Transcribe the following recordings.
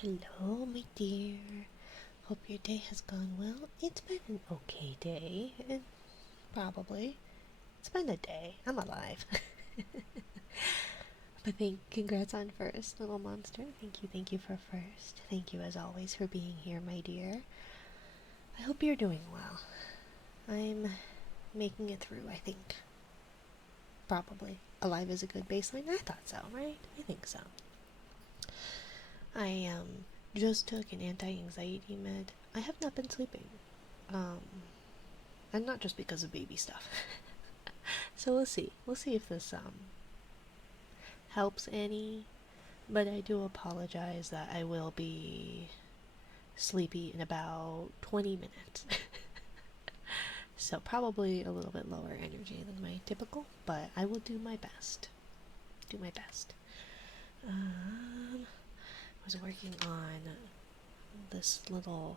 Hello, my dear. Hope your day has gone well. It's been an okay day. Probably. It's been a day. I'm alive. But congrats on first, little monster. Thank you for first. Thank you as always for being here, my dear. I hope you're doing well. I'm making it through, I think. Probably. Alive is a good baseline. I thought so, right? I think so. I just took an anti-anxiety med. I have not been sleeping. Um and not just because of baby stuff. So we'll see. We'll see if this helps any. But I do apologize that I will be sleepy in about 20 minutes. So probably a little bit lower energy than my typical, but I will do my best. Do my best. I was working on this little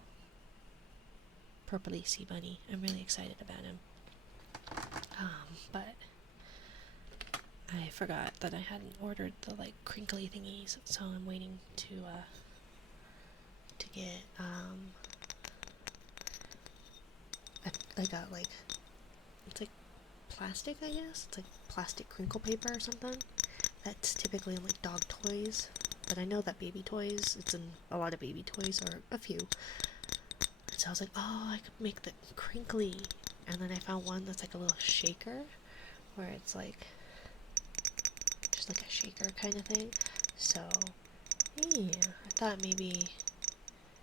purpley sea bunny. I'm really excited about him. But I forgot that I hadn't ordered the like crinkly thingies, so I'm waiting to get I got like, it's like plastic, I guess. It's like plastic crinkle paper or something. That's typically in like dog toys, but I know that baby toys, it's in a lot of baby toys, or a few. So I was like, oh, I could make the crinkly, and then I found one that's like a little shaker, where it's like just like a shaker kind of thing. So yeah, I thought maybe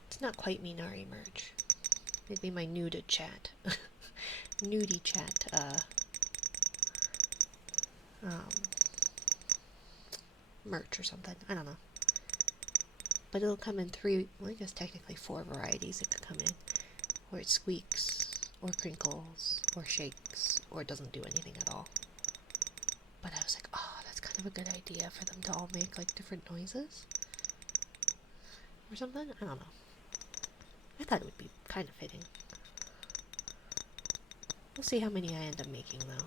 it's not quite Minari merch. Maybe my nude chat, nudie chat, merch or something. I don't know. But it'll come in three, well, I guess technically four varieties it could come in. Where it squeaks, or crinkles, or shakes, or doesn't do anything at all. But I was like, oh, that's kind of a good idea for them to all make like different noises. Or something? I don't know. I thought it would be kind of fitting. We'll see how many I end up making though.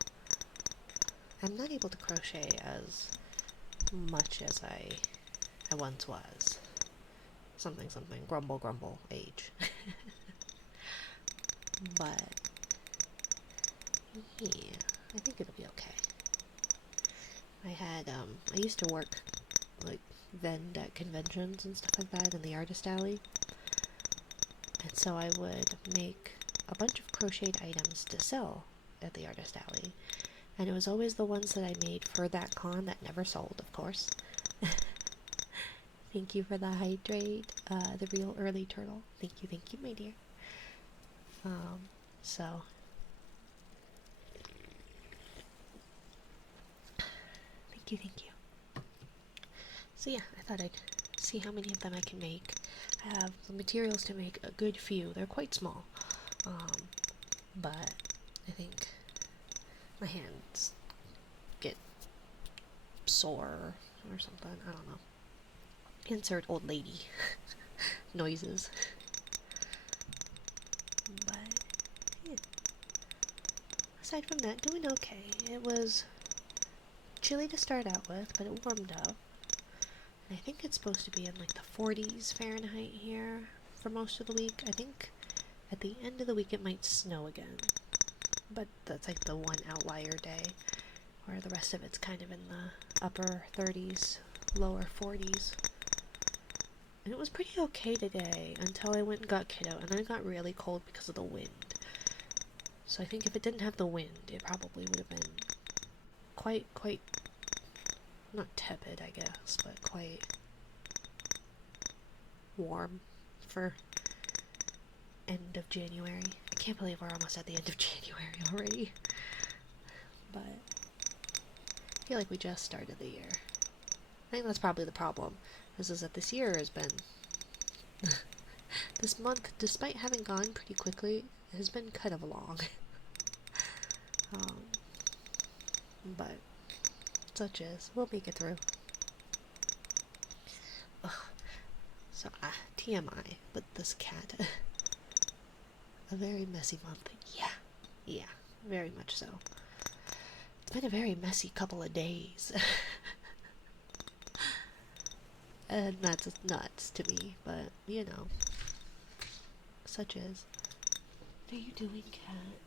I'm not able to crochet as much as I once was. Something, grumble, grumble, age. But, yeah, I think it'll be okay. I used to work, like, vend at conventions and stuff like that in the artist alley. And so I would make a bunch of crocheted items to sell at the artist alley. And it was always the ones that I made for that con that never sold, of course. Thank you for the hydrate, the real early turtle. Thank you, my dear. So thank you. So yeah, I thought I'd see how many of them I can make. I have the materials to make a good few. They're quite small, but I think my hands get sore or something. I don't know. Insert old lady noises. But yeah. Aside from that, doing okay. It was chilly to start out with, but it warmed up. And I think it's supposed to be in like the 40s Fahrenheit here for most of the week. I think at the end of the week it might snow again. But that's like the one outlier day, where the rest of it's kind of in the upper 30s, lower 40s. And it was pretty okay today until I went and got kiddo, and then it got really cold because of the wind. So I think if it didn't have the wind, it probably would have been quite, not tepid, I guess, but quite warm for end of January. I can't believe we're almost at the end of January already. But I feel like we just started the year. I think that's probably the problem, is that this year has been this month, despite having gone pretty quickly, has been kind of long. But such is, we'll make it through. Ugh. So TMI, but this cat, a very messy month. Yeah, very much so. It's been a very messy couple of days. And that's nuts to me, but you know, such is. What are you doing, cat?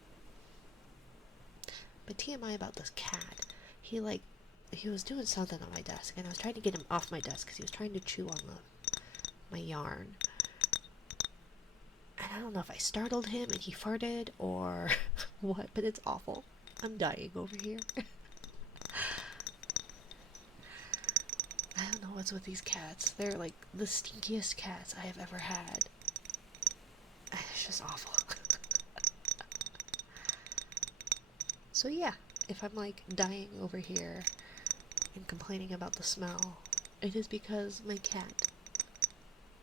But TMI about this cat. He was doing something on my desk, and I was trying to get him off my desk because he was trying to chew on my yarn. And I don't know if I startled him and he farted or what, but it's awful. I'm dying over here. I don't know what's with these cats. They're like the stinkiest cats I have ever had. It's just awful. So yeah, if I'm like dying over here and complaining about the smell, it is because my cat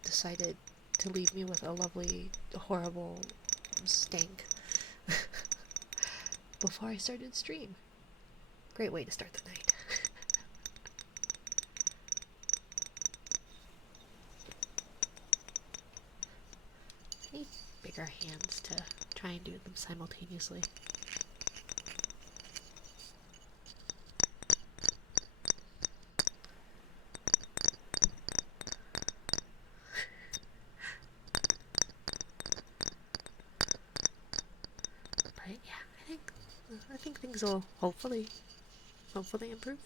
decided to leave me with a lovely, horrible stank before I started stream. Great way to start the night. I need bigger hands to try and do them simultaneously. But yeah, I think things will hopefully improve.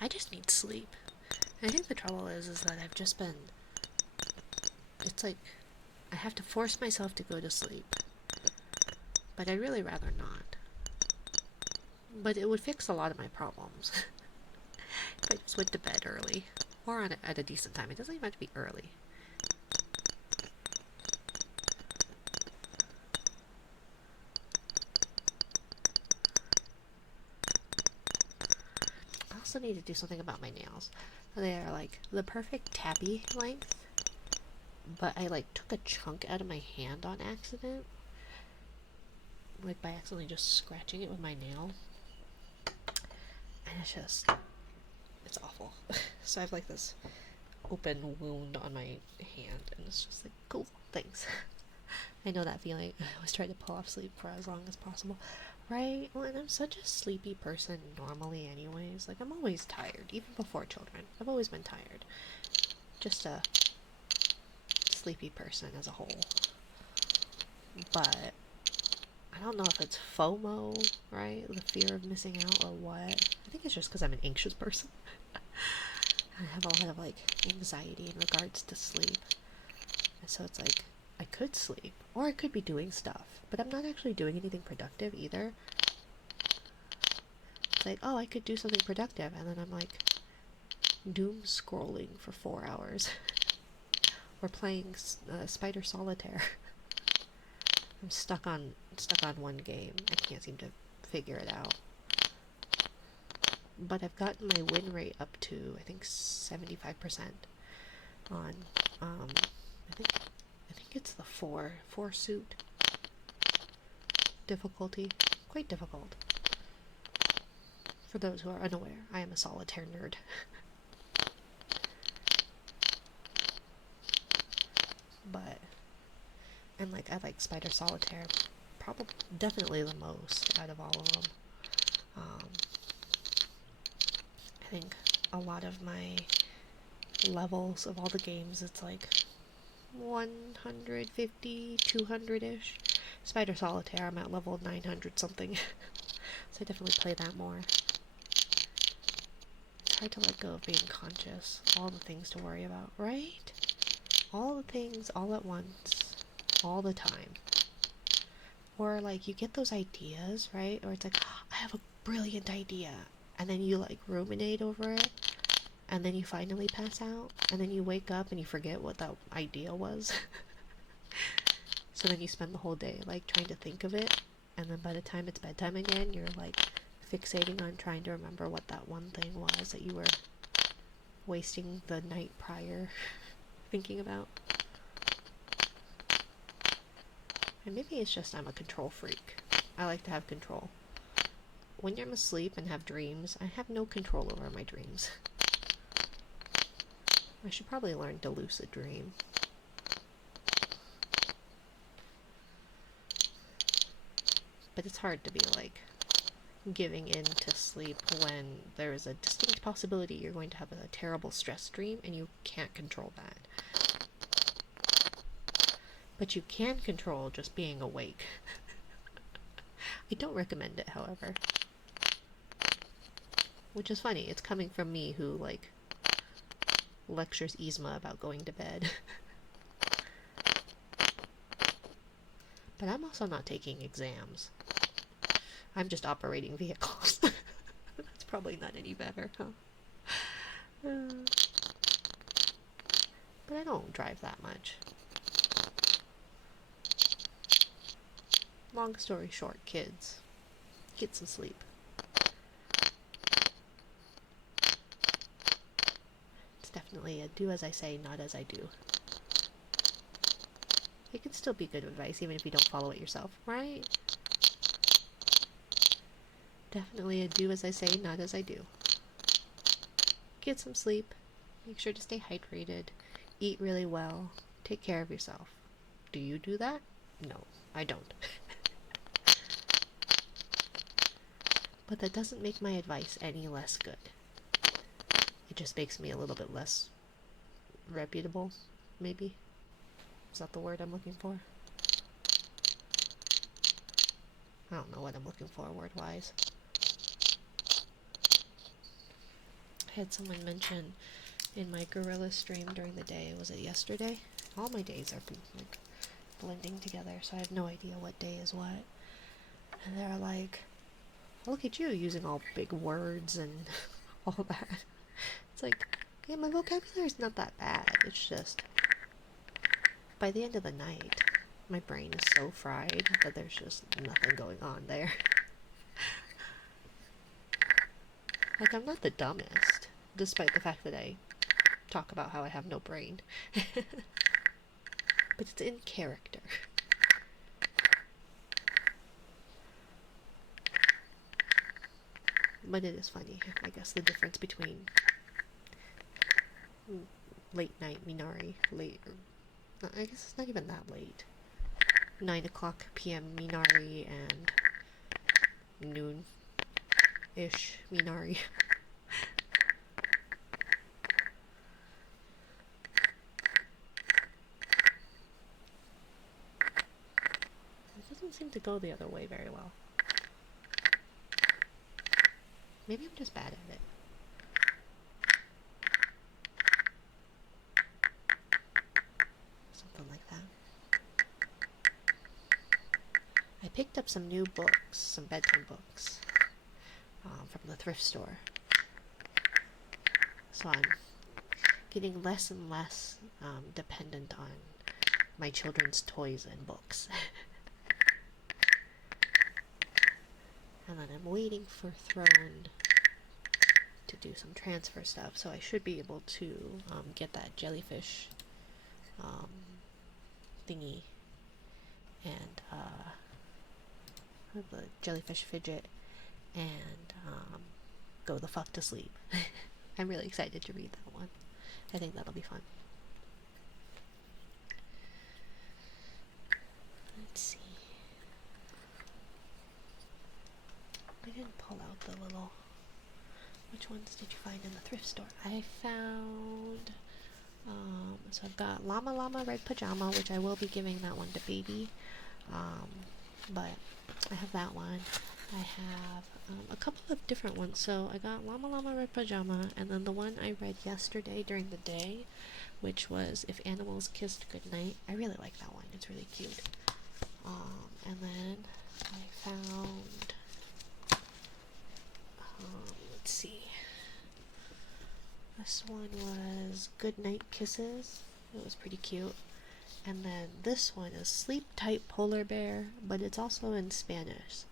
I just need sleep. I think the trouble is that I've just been, it's like I have to force myself to go to sleep, but I'd really rather not. But it would fix a lot of my problems if I just went to bed early, or at a decent time. It doesn't even have to be early. I also need to do something about my nails. They are like the perfect tabby length, but I like took a chunk out of my hand on accident, like by accidentally just scratching it with my nail, and it's awful. So I have like this open wound on my hand, and it's just like, cool, thanks. I know that feeling. I always try to pull off sleep for as long as possible. Right? Well, and I'm such a sleepy person normally anyways. Like, I'm always tired, even before children. I've always been tired. Just a sleepy person as a whole. But I don't know if it's FOMO, right? The fear of missing out, or what. I think it's just because I'm an anxious person. I have a lot of, like, anxiety in regards to sleep. And so it's like, I could sleep, or I could be doing stuff, but I'm not actually doing anything productive either. It's like, oh, I could do something productive, and then I'm like doom scrolling for 4 hours or playing Spider Solitaire. I'm stuck on one game. I can't seem to figure it out. But I've gotten my win rate up to, I think, 75% on I think it's the four suit difficulty. Quite difficult. For those who are unaware, I am a solitaire nerd. But, and like, I like Spider Solitaire probably, definitely the most out of all of them. I think a lot of my levels of all the games, it's like 150, 200-ish. Spider Solitaire, I'm at level 900 something. So I definitely play that more. It's hard to let go of being conscious. All the things to worry about, right? All the things all at once, all the time. Or like you get those ideas, right? Or it's like, oh, I have a brilliant idea. And then you like ruminate over it. And then you finally pass out. And then you wake up and you forget what that idea was. So then you spend the whole day like trying to think of it. And then by the time it's bedtime again, you're like fixating on trying to remember what that one thing was that you were wasting the night prior thinking about. And maybe it's just I'm a control freak. I like to have control. When I'm asleep and have dreams, I have no control over my dreams. I should probably learn to lucid dream. But it's hard to be like giving in to sleep when there is a distinct possibility you're going to have a terrible stress dream and you can't control that. But you can control just being awake. I don't recommend it, however. Which is funny, it's coming from me who, like, lectures Yzma about going to bed. But I'm also not taking exams. I'm just operating vehicles. That's probably not any better, huh? But I don't drive that much. Long story short, kids, get some sleep. It's definitely a do as I say, not as I do. It can still be good advice even if you don't follow it yourself, right? Definitely a do as I say, not as I do. Get some sleep. Make sure to stay hydrated. Eat really well. Take care of yourself. Do you do that? No, I don't. But that doesn't make my advice any less good. It just makes me a little bit less reputable, maybe. Is that the word I'm looking for? I don't know what I'm looking for word-wise. I had someone mention in my gorilla stream during the day, was it yesterday? All my days are like blending together, so I have no idea what day is what. And they're like, look at you using all big words and all that. It's like, yeah, my vocabulary's not that bad. It's just, by the end of the night, my brain is so fried that there's just nothing going on there. Like, I'm not the dumbest, despite the fact that I talk about how I have no brain. But it's in character. But it is funny, I guess, the difference between late night Minari, I guess it's not even that late, 9 o'clock p.m. Minari and noon-ish Minari. It doesn't seem to go the other way very well. Maybe I'm just bad at it. Something like that. I picked up some new books, some bedtime books, from the thrift store. So I'm getting less and less dependent on my children's toys and books. And then I'm waiting for Throne to do some transfer stuff, so I should be able to get that jellyfish thingy and the jellyfish fidget and go the fuck to sleep. I'm really excited to read that one. I think that'll be fun. Let's see. I didn't pull out the little... Which ones did you find in the thrift store? I found... so I've got Llama Llama Red Pajama, which I will be giving that one to Baby. But I have that one. I have a couple of different ones. So I got Llama Llama Red Pajama, and then the one I read yesterday during the day, which was If Animals Kissed Goodnight. I really like that one. It's really cute. And then I found... let's see. This one was Goodnight Kisses. It was pretty cute. And then this one is Sleep Tight Polar Bear, but it's also in Spanish.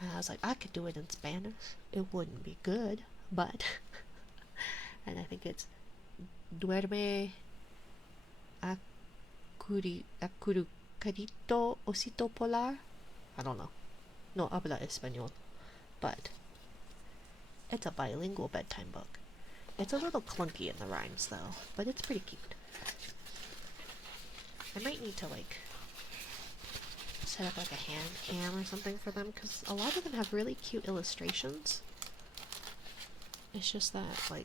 And I was like, I could do it in Spanish. It wouldn't be good, but... and I think it's Duerme acurrucadito osito polar. I don't know. No habla español. But it's a bilingual bedtime book. It's a little clunky in the rhymes, though, but it's pretty cute. I might need to, like, set up like a hand cam or something for them, because a lot of them have really cute illustrations. It's just that, like,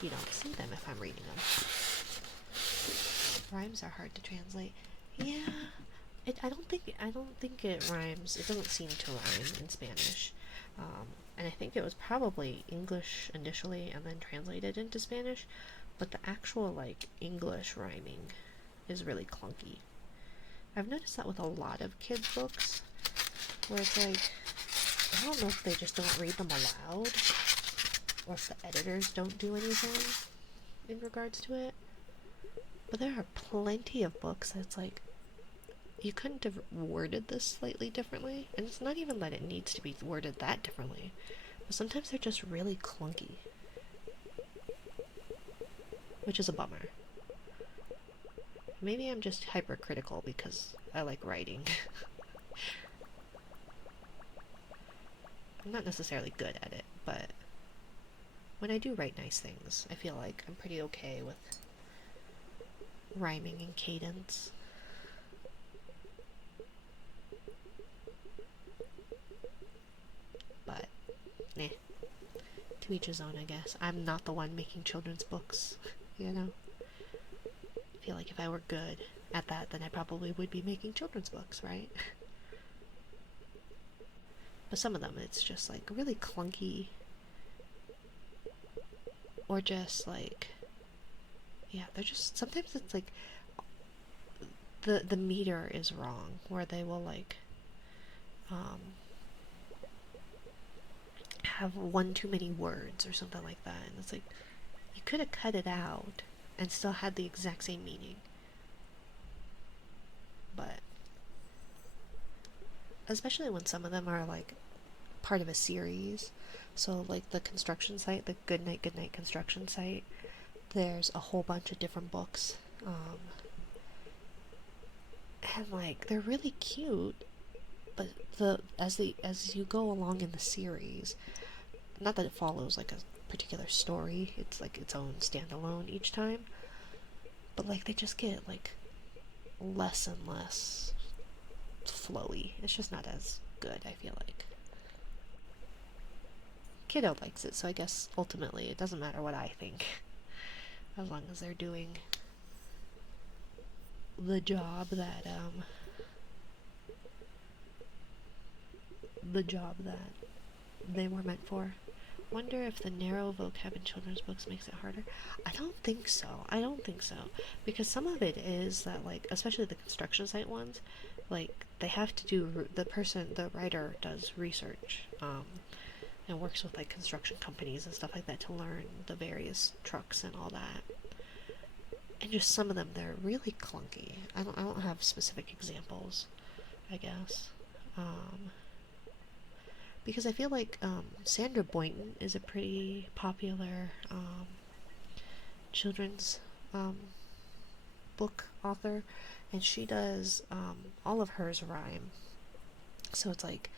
you don't see them if I'm reading them. Rhymes are hard to translate. Yeah, I don't think it rhymes. It doesn't seem to rhyme in Spanish. And I think it was probably English initially and then translated into Spanish, but the actual, like, English rhyming is really clunky. I've noticed that with a lot of kids' books, where it's like, I don't know if they just don't read them aloud, or if the editors don't do anything in regards to it. But there are plenty of books that's like, you couldn't have worded this slightly differently, and it's not even that it needs to be worded that differently, but sometimes they're just really clunky, which is a bummer. Maybe I'm just hypercritical because I like writing. I'm not necessarily good at it, but when I do write nice things, I feel like I'm pretty okay with rhyming and cadence. But, eh, to each his own, I guess. I'm not the one making children's books, you know? I feel like if I were good at that, then I probably would be making children's books, right? But some of them, it's just like really clunky, or just like, yeah, they're just, sometimes it's like the meter is wrong, where they will like have one too many words or something like that, and it's like, you could have cut it out and still had the exact same meaning. But especially when some of them are like part of a series, so like the construction site, the Goodnight Goodnight construction site, there's a whole bunch of different books, and like they're really cute, but as you go along in the series, not that it follows like a particular story, it's like its own standalone each time, but like they just get like less and less flowy. It's just not as good, I feel like. Kiddo likes it, so I guess ultimately it doesn't matter what I think, as long as they're doing the job that they were meant for. Wonder if the narrow vocab in children's books makes it harder. I don't think so. Because some of it is that, like, especially the construction site ones, like, they have to do, the writer does research, and works with, like, construction companies and stuff like that to learn the various trucks and all that. And just some of them, they're really clunky. I don't have specific examples, I guess. Because I feel like Sandra Boynton is a pretty popular children's book author, and she does all of hers rhyme. So it's like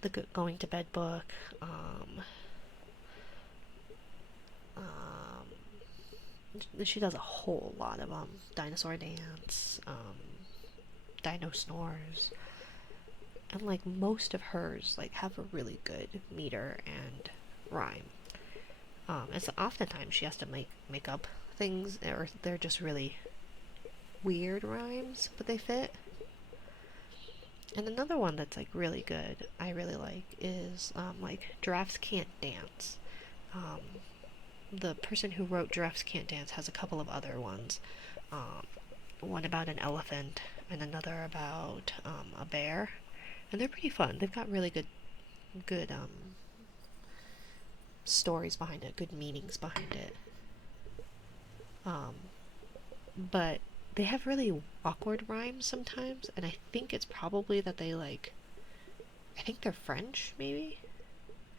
the Going to Bed book, she does a whole lot of Dinosaur Dance, Dino Snores, and like most of hers like have a really good meter and rhyme. And so oftentimes she has to make up things, or they're just really weird rhymes, but they fit. And another one that's like really good, I really like, is like Giraffes Can't Dance. The person who wrote Giraffes Can't Dance has a couple of other ones. One about an elephant and another about a bear, and they're pretty fun. They've got really good stories behind it, good meanings behind it. But they have really awkward rhymes sometimes, and I think it's probably that they like, I think they're French, maybe?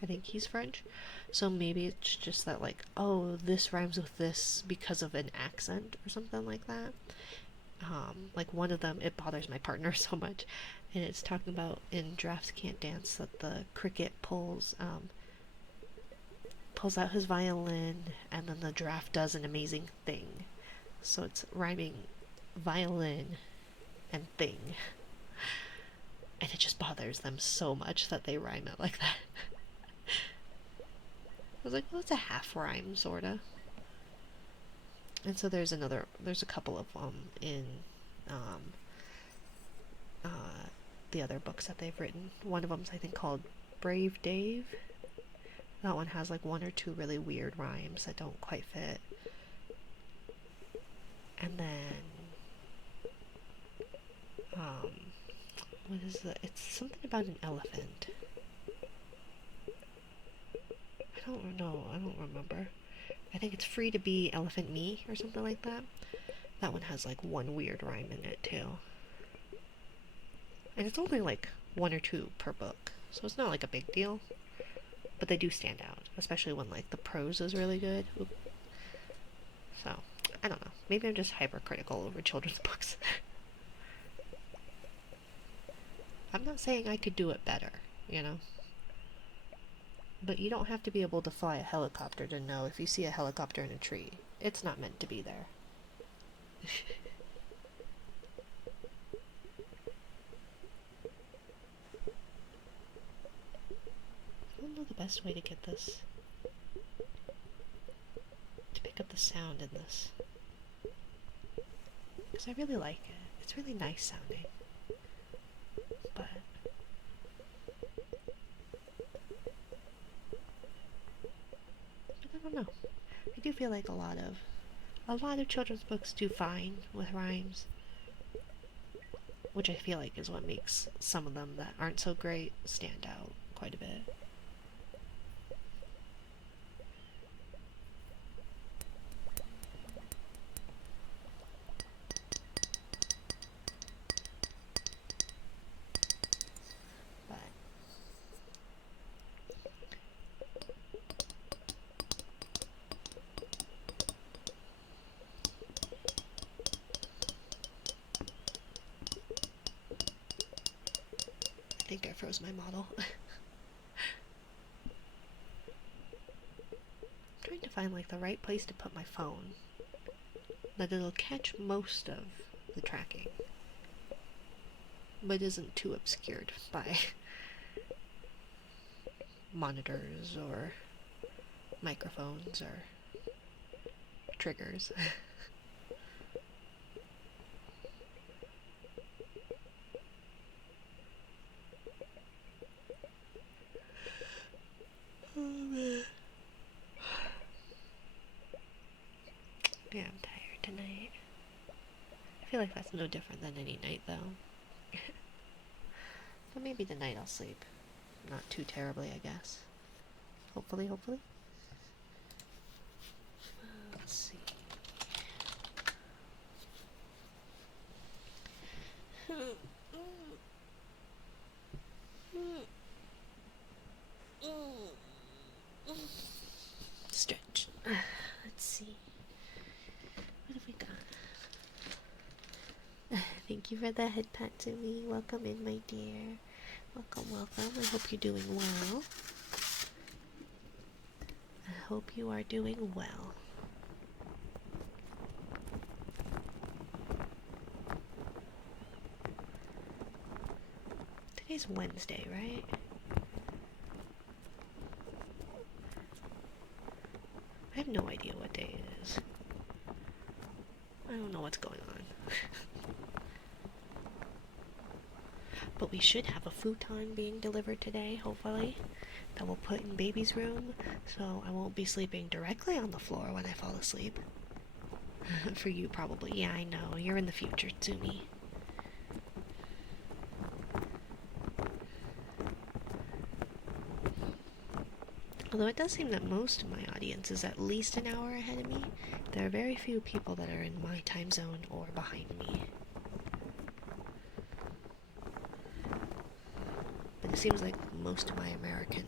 I think he's French. So maybe it's just that, like, oh, this rhymes with this because of an accent or something like that. Like one of them, it bothers my partner so much, and it's talking about in Giraffes Can't Dance that the cricket pulls out his violin, and then the giraffe does an amazing thing. So it's rhyming violin and thing. And it just bothers them so much that they rhyme it like that. I was like, well, it's a half rhyme, sorta. And so there's a couple of them in um, uh, the other books that they've written. One of them's, I think, called Brave Dave. That one has like one or two really weird rhymes that don't quite fit. And then, what is it? It's something about an elephant. I don't know. I don't remember. I think it's Free to Be Elephant Me or something like that. That one has like one weird rhyme in it too. And it's only like one or two per book, so it's not like a big deal. But they do stand out, especially when like the prose is really good. Oop. So, I don't know. Maybe I'm just hypercritical over children's books. I'm not saying I could do it better, you know? But you don't have to be able to fly a helicopter to know if you see a helicopter in a tree, it's not meant to be there. I don't know the best way to get this. To pick up the sound in this. Because I really like it. It's really nice sounding. But I don't know. I do feel like a lot of children's books do fine with rhymes, which I feel like is what makes some of them that aren't so great stand out quite a bit. But I think I froze my model. I'm trying to find like the right place to put my phone that it'll catch most of the tracking, but isn't too obscured by monitors or microphones or triggers. Yeah, I'm tired tonight. I feel like that's no different than any night, though. But maybe tonight I'll sleep. Not too terribly, I guess. Hopefully, hopefully. Let's see. Stretch. Let's see. What have we got? Thank you for the head pat to me. Welcome in, my dear. Welcome, welcome. I hope you're doing well. I hope you are doing well. Today's Wednesday, right? I have no idea what day it is. I don't know what's going on. But we should have a futon being delivered today, hopefully, that we'll put in baby's room, so I won't be sleeping directly on the floor when I fall asleep. For you, probably. Yeah, I know. You're in the future, Tsumi. Although it does seem that most of my audience is at least an hour ahead of me, there are very few people that are in my time zone or behind me. But it seems like most of my American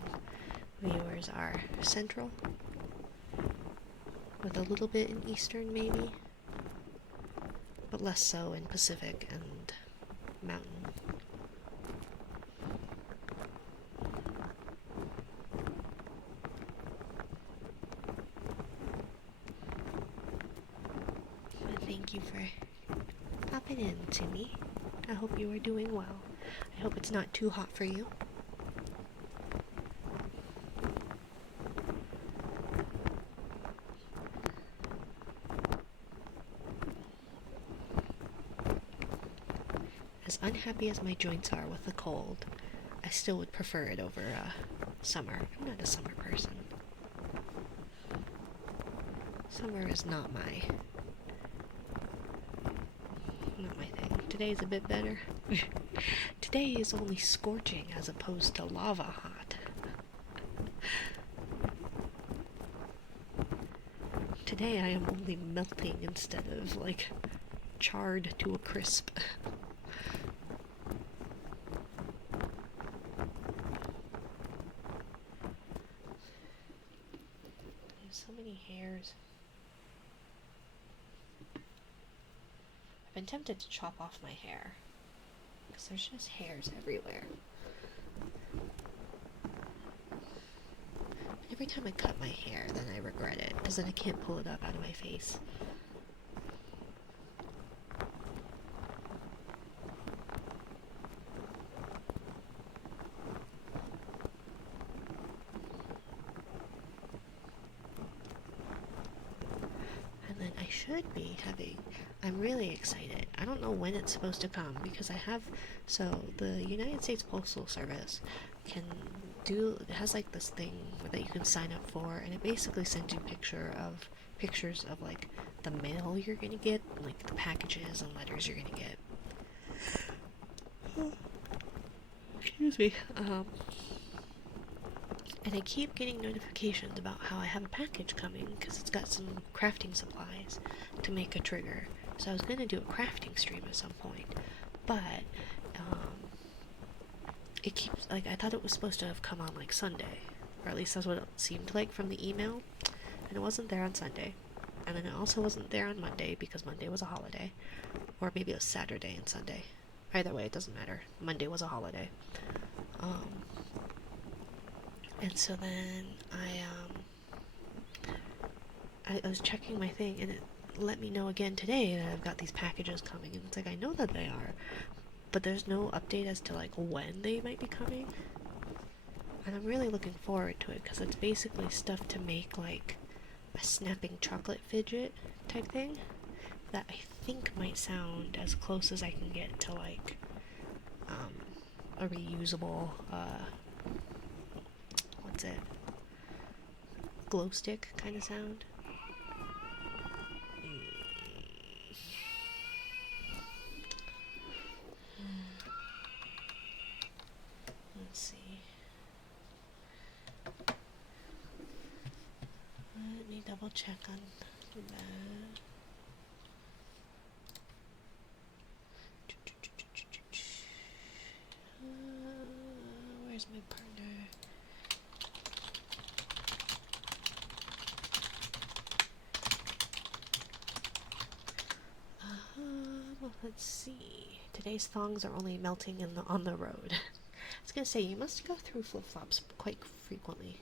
viewers are Central, with a little bit in Eastern maybe, but less so in Pacific and Mountain. But thank you for popping in to me. I hope you are doing well. I I hope it's not too hot for you. As unhappy as my joints are with the cold, I still would prefer it over summer. I'm not a summer person. Summer is not my thing. Today's a bit better. Today is only scorching as opposed to lava hot. Today I am only melting instead of like charred to a crisp. There's so many hairs. I've been tempted to chop off my hair because there's just hairs everywhere. Every time I cut my hair, then I regret it because then I can't pull it up out of my face. And then I should be having, I'm really excited. I don't know when it's supposed to come because I have, so the United States Postal Service can it has like this thing that you can sign up for, and it basically sends you pictures of like the mail you're gonna get, like the packages and letters you're gonna get. Excuse me. And I keep getting notifications about how I have a package coming because it's got some crafting supplies to make a trigger. So I was gonna do a crafting stream at some point, but it keeps, like, I thought it was supposed to have come on like Sunday, or at least that's what it seemed like from the email, and it wasn't there on Sunday, and then it also wasn't there on Monday because Monday was a holiday, or maybe it was Saturday and Sunday. Either way, it doesn't matter. Monday was a holiday. And so then I was checking my thing, and it let me know again today that I've got these packages coming, and it's like, I know that they are, but there's no update as to like when they might be coming. And I'm really looking forward to it because it's basically stuff to make like a snapping chocolate fidget type thing that I think might sound as close as I can get to like a reusable what's it, glow stick kind of sound. Let's see. Let me double check on that. Where's my partner? Let's see. Today's thongs are only melting on the road. I was gonna say, you must go through flip-flops quite frequently.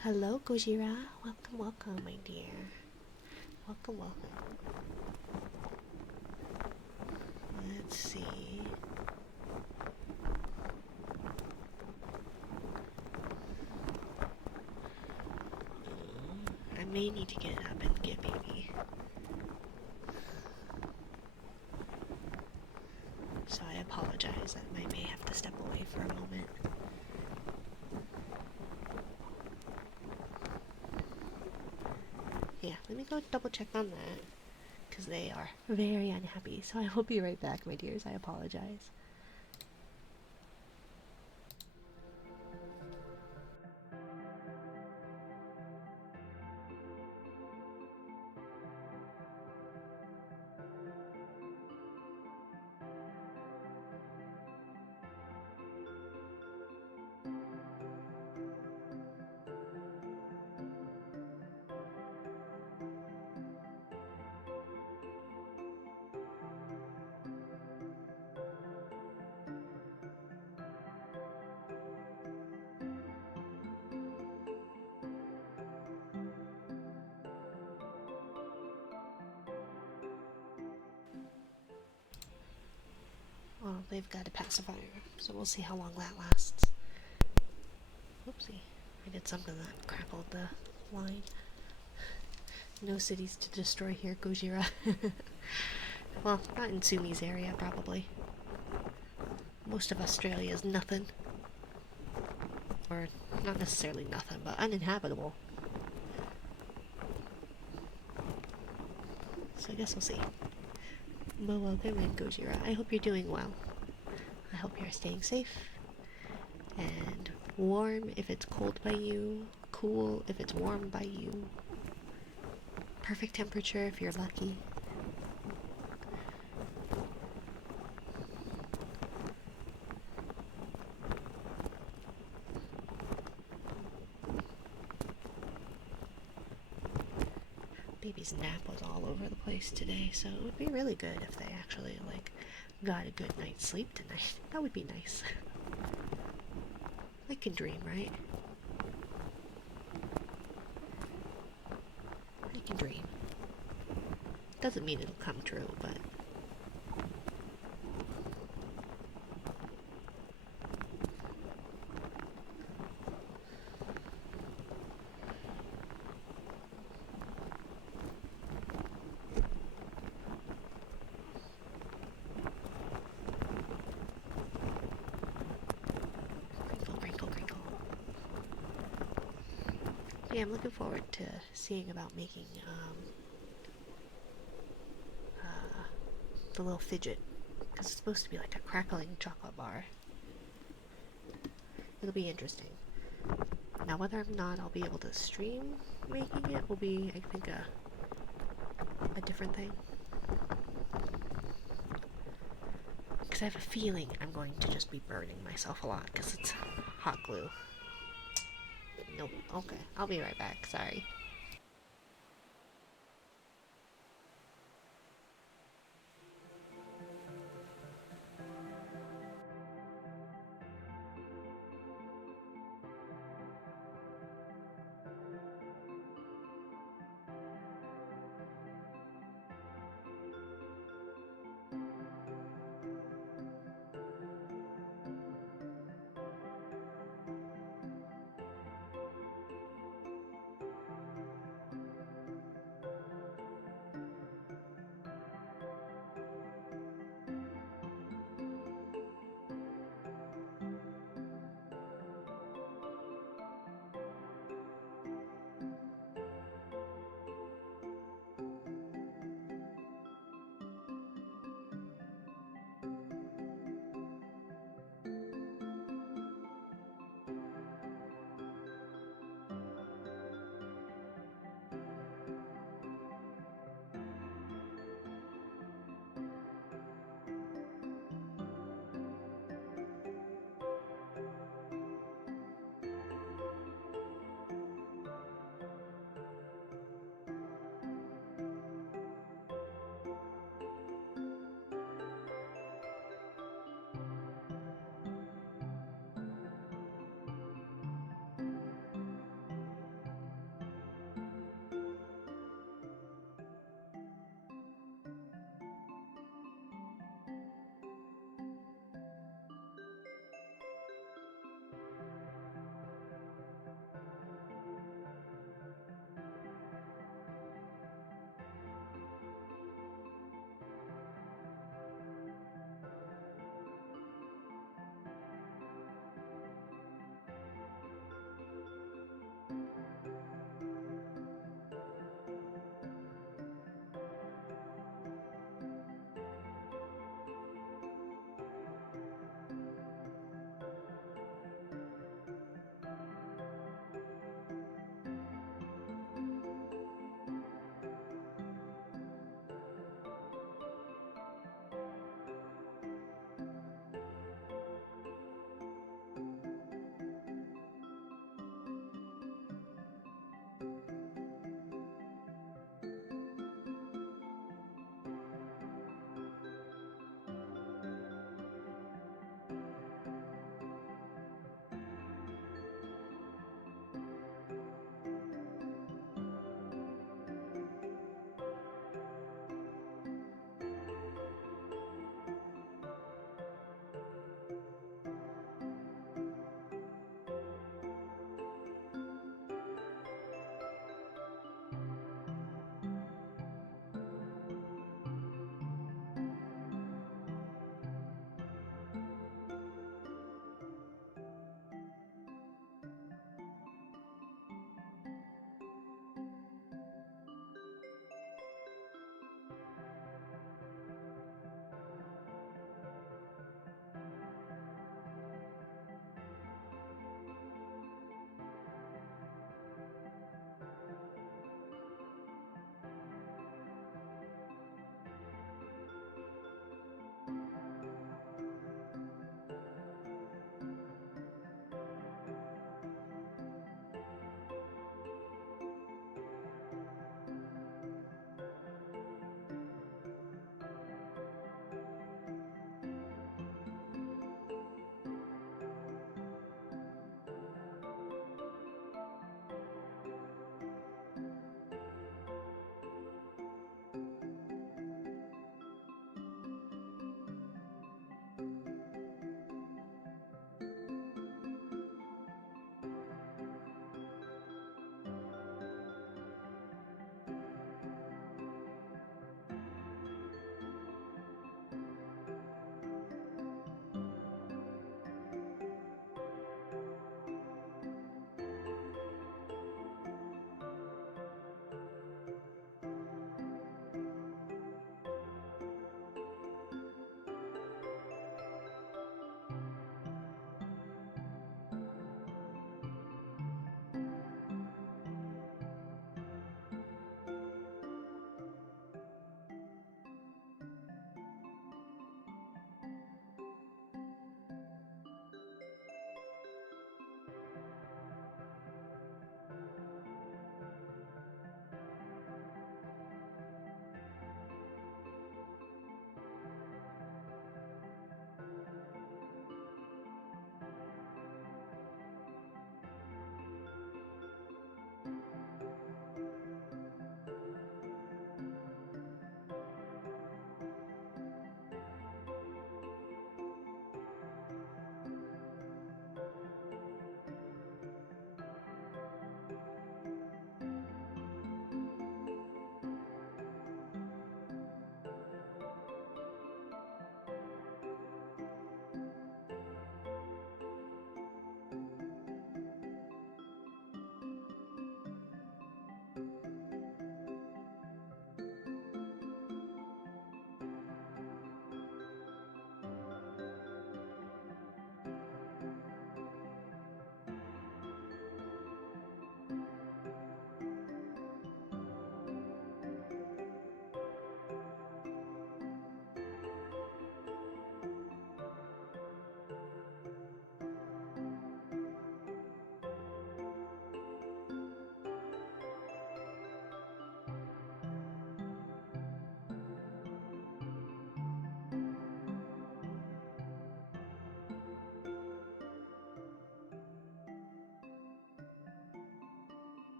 Hello, Gojira. Welcome, welcome, my dear. Welcome, welcome. Let's see. I may need to get up and get baby. So I apologize that I may have to step away for a moment. Yeah, let me go double check on that, because they are very unhappy. So I will be right back, my dears. I apologize. they've got a pacifier, so we'll see how long that lasts. Oopsie. I did something that crackled the line. No cities to destroy here, Gojira. Well, not in Sumi's area, probably. Most of Australia is nothing. Or, not necessarily nothing, but uninhabitable. So I guess we'll see. But welcome in, Gojira. I hope you're doing well. I hope you're staying safe. And warm if it's cold by you. Cool if it's warm by you. Perfect temperature if you're lucky. Baby's nap was all over the place today, so it would be really good if they actually, like, got a good night's sleep tonight. That would be nice. I can dream, right? I can dream. Doesn't mean it'll come true, but... Crinkle, crinkle, crinkle. Yeah, I'm looking forward to seeing about making, the little fidget. Because it's supposed to be like a crackling chocolate bar. It'll be interesting. Now, whether or not I'll be able to stream making it will be, I think, a different thing. Because I have a feeling I'm going to just be burning myself a lot because it's hot glue. Nope. Okay. I'll be right back. Sorry.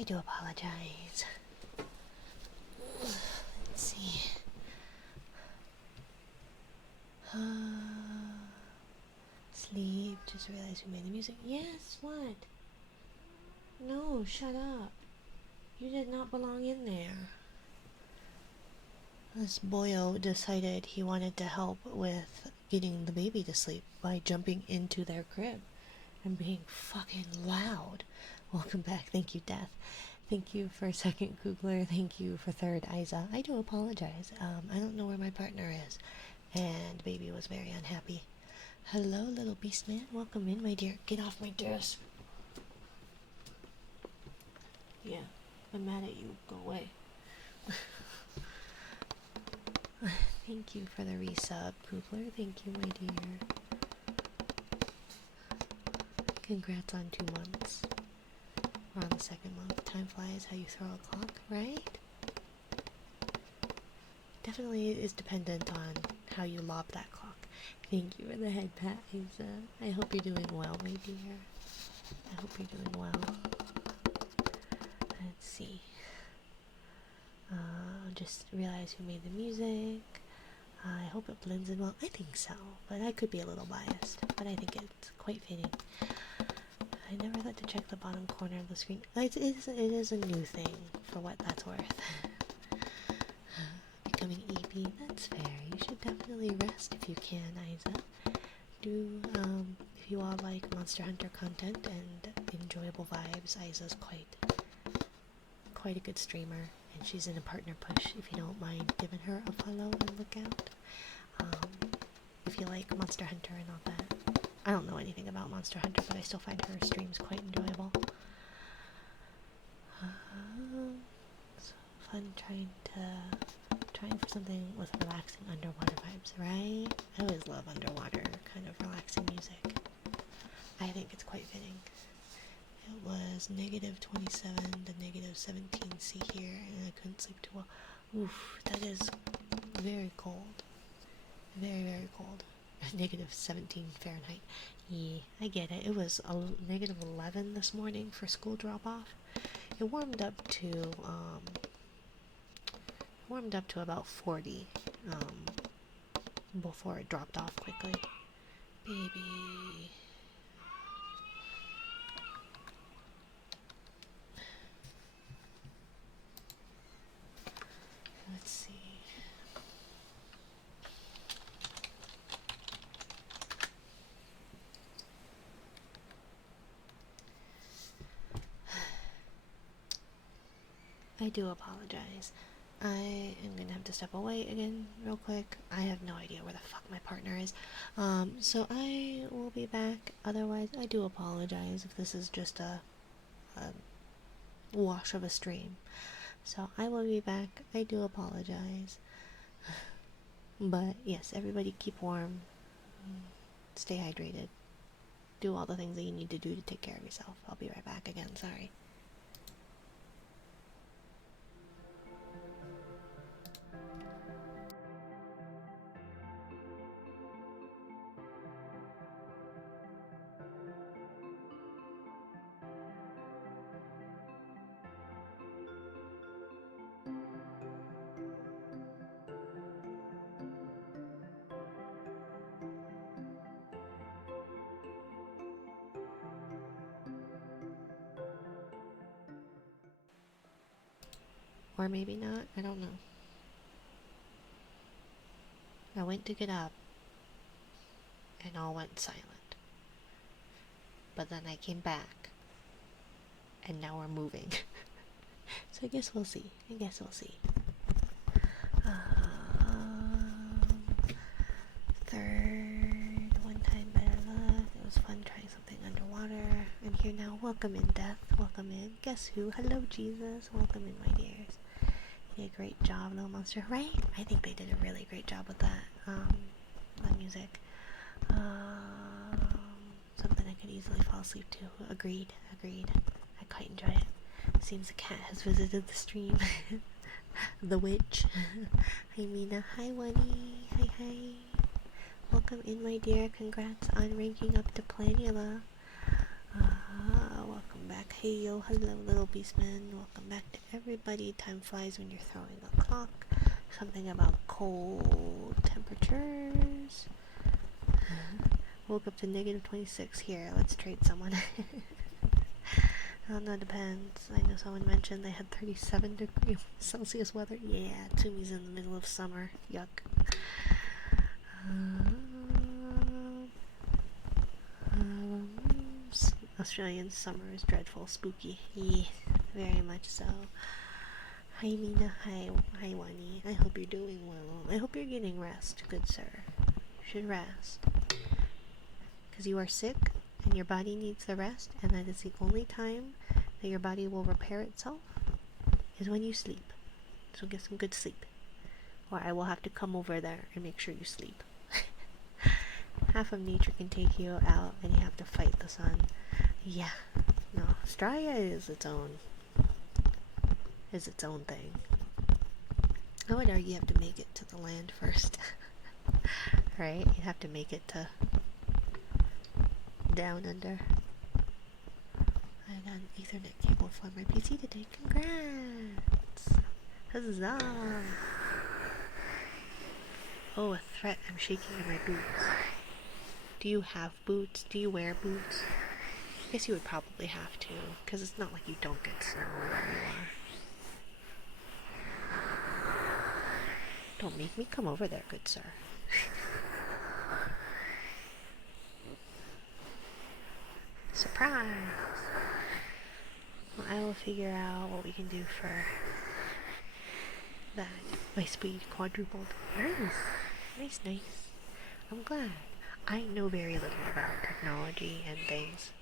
I do apologize. Let's see. Sleep. Just realized we made the music. Yes, what? No, shut up. You did not belong in there. This boyo decided he wanted to help with getting the baby to sleep by jumping into their crib and being fucking loud. Welcome back. Thank you, Death. Thank you for second, Googler. Thank you for third, Isa. I do apologize. I don't know where my partner is. And baby was very unhappy. Hello, little beast man. Welcome in, my dear. Get off my desk. Yeah, I'm mad at you. Go away. Thank you for the resub, Googler. Thank you, my dear. Congrats on 2 months. We're on the 2nd month. Time flies how you throw a clock, right? Definitely is dependent on how you lob that clock. Thank you for the head pat, Isa. I hope you're doing well, my dear. I hope you're doing well. Let's see. Just realized who made the music. I hope it blends in well. I think so, but I could be a little biased. But I think it's quite fitting. I never thought to check the bottom corner of the screen. It is a new thing, for what that's worth. Becoming EP, that's fair. You should definitely rest if you can, Isa. If you all like Monster Hunter content and enjoyable vibes, Isa's quite a good streamer, and she's in a partner push. If you don't mind giving her a follow and look out. If you like Monster Hunter and all that. I don't know anything about Monster Hunter, but I still find her streams quite enjoyable. So fun trying for something with relaxing underwater vibes, right? I always love underwater kind of relaxing music. I think it's quite fitting. It was -27 to -17 here, and I couldn't sleep too well. Oof, that is very cold. Very, very cold. -17 Fahrenheit. Yeah, I get it. It was -11 this morning for school drop-off. It warmed up to about 40 before it dropped off quickly. Baby. Let's see. I do apologize. I am gonna have to step away again real quick. I have no idea where the fuck my partner is. So I will be back. Otherwise, I do apologize if this is just a wash of a stream. So I will be back. I do apologize. But yes, everybody keep warm. Stay hydrated. Do all the things that you need to do to take care of yourself. I'll be right back again. Sorry. Or maybe not. I don't know. I went to get up and all went silent. But then I came back and now we're moving. So I guess we'll see. Third, one time better luck. It was fun trying something underwater. I'm here now. Welcome in, Death. Welcome in. Guess who? Hello, Jesus. Welcome in, my dears. You did a great job, Little Monster. Right? I think they did a really great job with that. That music. Something I could easily fall asleep to. Agreed. I quite enjoy it. Seems the cat has visited the stream. The witch. Hi, Mina. Hi, Winnie. Hi. Welcome in, my dear. Congrats on ranking up to Planula. Welcome back. Hey yo, hello little beastmen. Welcome back to everybody. Time flies when you're throwing a clock. Something about cold temperatures. Woke up to negative 26 here. Let's trade someone. I don't know, depends. I know someone mentioned they had 37 degrees Celsius weather. Yeah, Tumi's in the middle of summer. Yuck. Australian summer is dreadful, spooky. Yeah, very much so. Hi Mina, hi Wani. I hope you're doing well. I hope you're getting rest, good sir. You should rest. Because you are sick and your body needs the rest, and that is the only time that your body will repair itself is when you sleep. So get some good sleep. Or I will have to come over there and make sure you sleep. Half of nature can take you out and you have to fight the sun. Yeah. No, Australia is its own thing. I would argue you have to make it to the land first. Right? You have to make it to down under. I got an Ethernet cable for my PC today. Congrats! Huzzah! Oh, a threat. I'm shaking in my boots. Do you have boots? Do you wear boots? I guess you would probably have to, because it's not like you don't get snow where you are. Don't make me come over there, good sir. Surprise! Well, I will figure out what we can do for that. My speed quadrupled. Nice. I'm glad. I know very little about technology and things.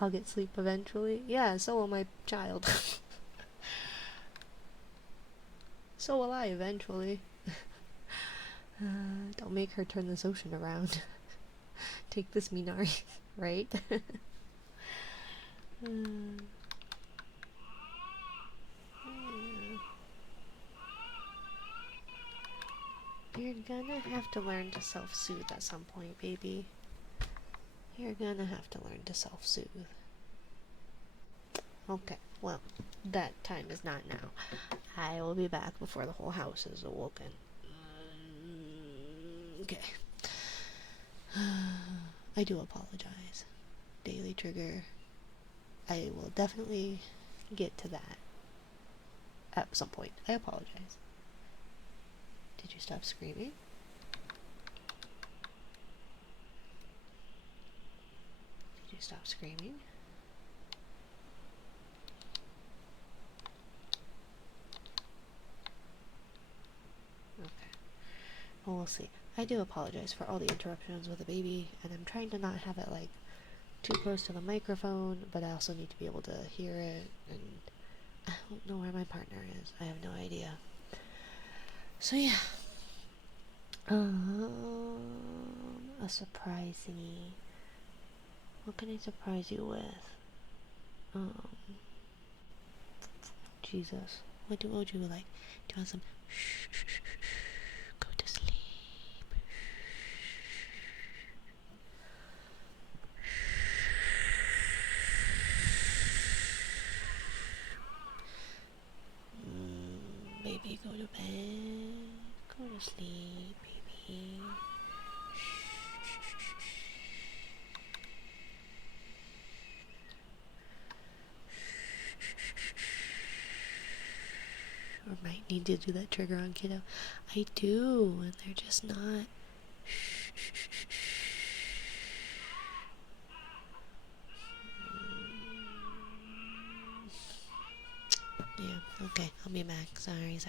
I'll get sleep eventually. Yeah, so will my child. So will I eventually. Don't make her turn this ocean around. Take this, Minari. Right? You're gonna have to learn to self-soothe at some point, baby. You're gonna have to learn to self-soothe. Okay, well, that time is not now. I will be back before the whole house is awoken. Okay. I do apologize. Daily trigger. I will definitely get to that at some point. I apologize. Did you stop screaming? Did you stop screaming? Okay. Well, we'll see. I do apologize for all the interruptions with the baby, and I'm trying to not have it, like, too close to the microphone, but I also need to be able to hear it, and I don't know where my partner is. I have no idea. So, yeah. A surprise thingy. What can I surprise you with? Jesus. What would you like? Do you want some? Shh, shh, shh, shh. Go to sleep. Baby, go to bed. Go to sleep, baby. Or might need to do that trigger on kiddo. I do, and they're just not. Yeah, okay, I'll be back. Sorry.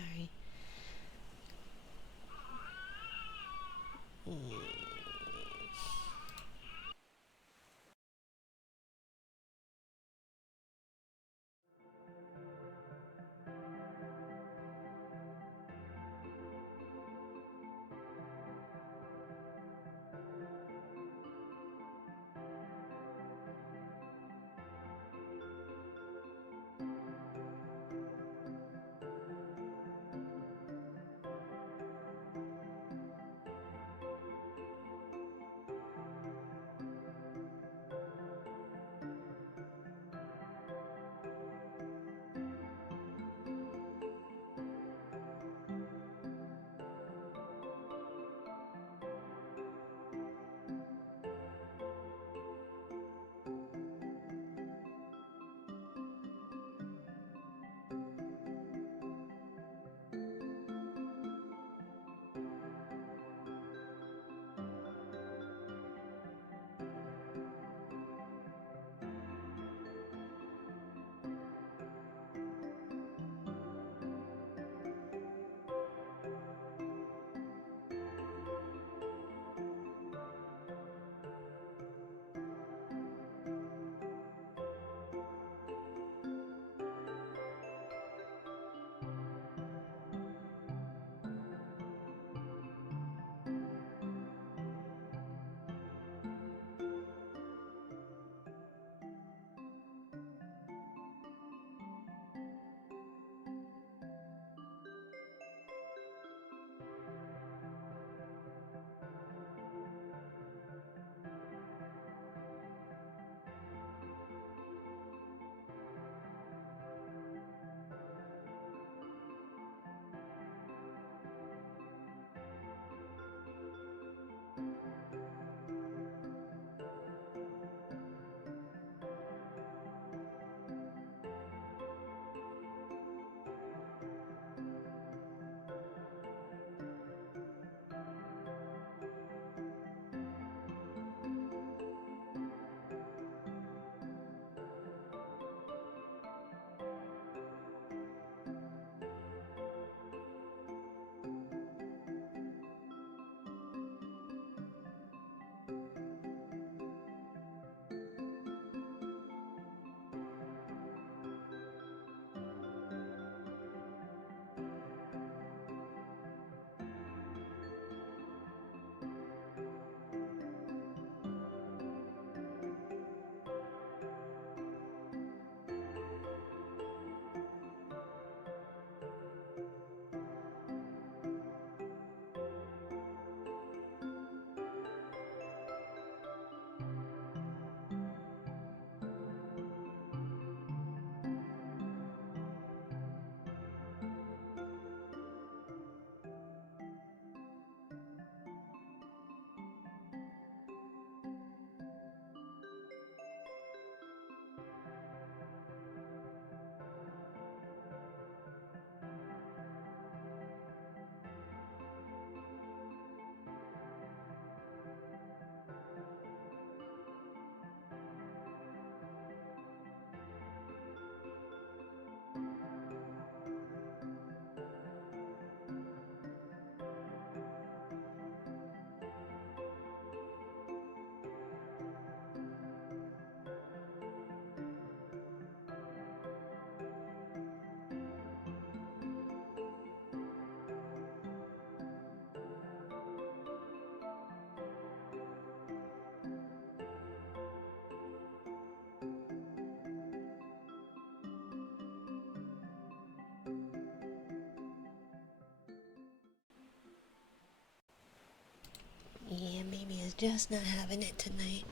just not having it tonight.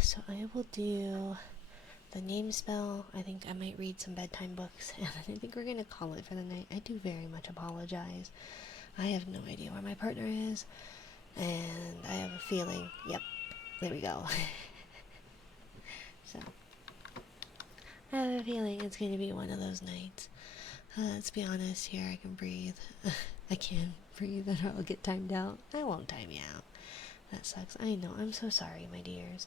So I will do the name spell. I think I might read some bedtime books, and I think we're gonna call it for the night. I do very much apologize. I have no idea where my partner is, and I have a feeling, yep, there we go. So, I have a feeling it's going to be one of those nights. Let's be honest here, I can breathe. I can't breathe or I'll get timed out. I won't time you out. That sucks. I know. I'm so sorry, my dears.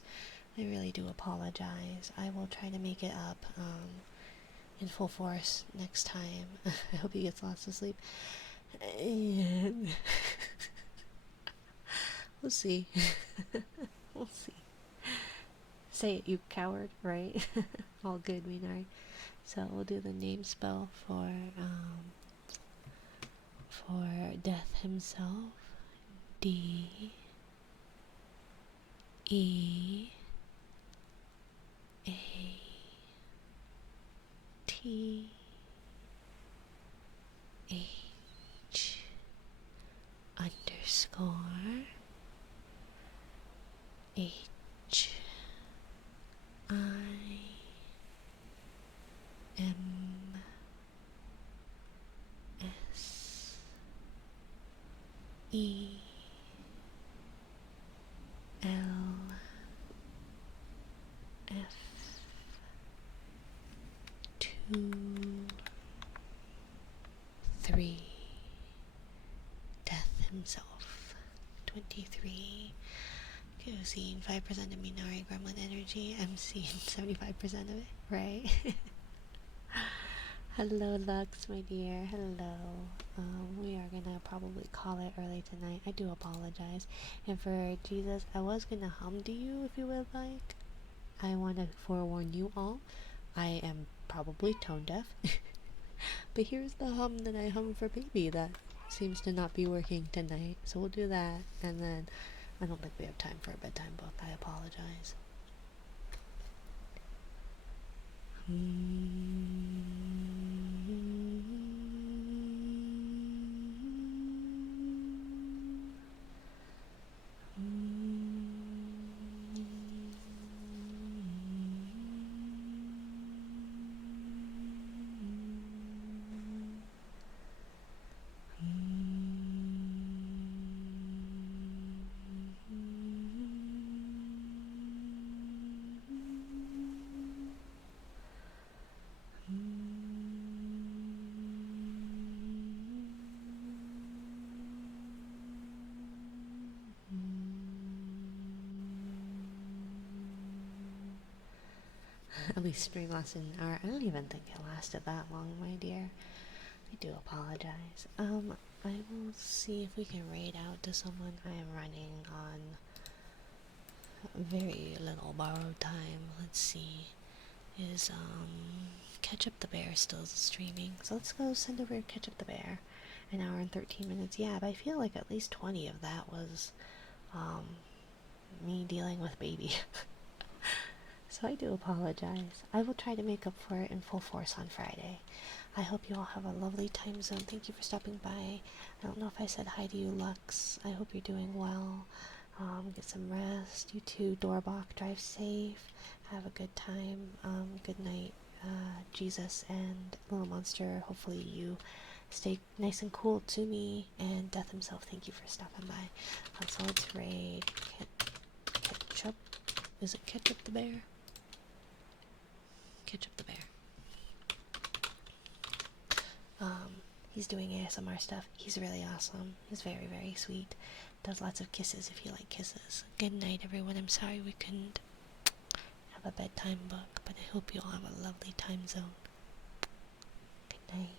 I really do apologize. I will try to make it up in full force next time. I hope he gets lots of sleep. And we'll see. We'll see. Say it, you coward, right? All good, Minar. So we'll do the name spell for Death himself. D E A T H underscore H I M S E L F 2 3 Death himself 23. Okay, I'm seeing 5% of Minari Gremlin energy. I'm seeing 75% of it, right? Hello, Lux, my dear. Hello. We are gonna probably call it early tonight. I do apologize. And for Jesus, I was gonna hum to you if you would like. I want to forewarn you all, I am probably tone deaf. But here's the hum that I hum for baby that seems to not be working tonight. So we'll do that, and then I don't think we have time for a bedtime book. I apologize. At least stream lasted an hour. I don't even think it lasted that long, my dear. I do apologize. I will see if we can raid out to someone. I am running on very little borrowed time. Let's see. Is Catch Up the Bear still streaming? So let's go send over Catch Up the Bear. An hour and 13 minutes. Yeah, but I feel like at least 20 of that was me dealing with baby. So I do apologize. I will try to make up for it in full force on Friday. I hope you all have a lovely time zone. Thank you for stopping by. I don't know if I said hi to you, Lux. I hope you're doing well. Get some rest. You too, Doorbach. Drive safe. Have a good time. Good night, Jesus and Little Monster. Hopefully you stay nice and cool to me. And Death himself, thank you for stopping by. So let's raid Ketchup. Is it Ketchup the Bear? Ketchup the Bear. He's doing ASMR stuff. He's really awesome. He's very, very sweet. Does lots of kisses if you like kisses. Good night, everyone. I'm sorry we couldn't have a bedtime book, but I hope you all have a lovely time zone. Good night.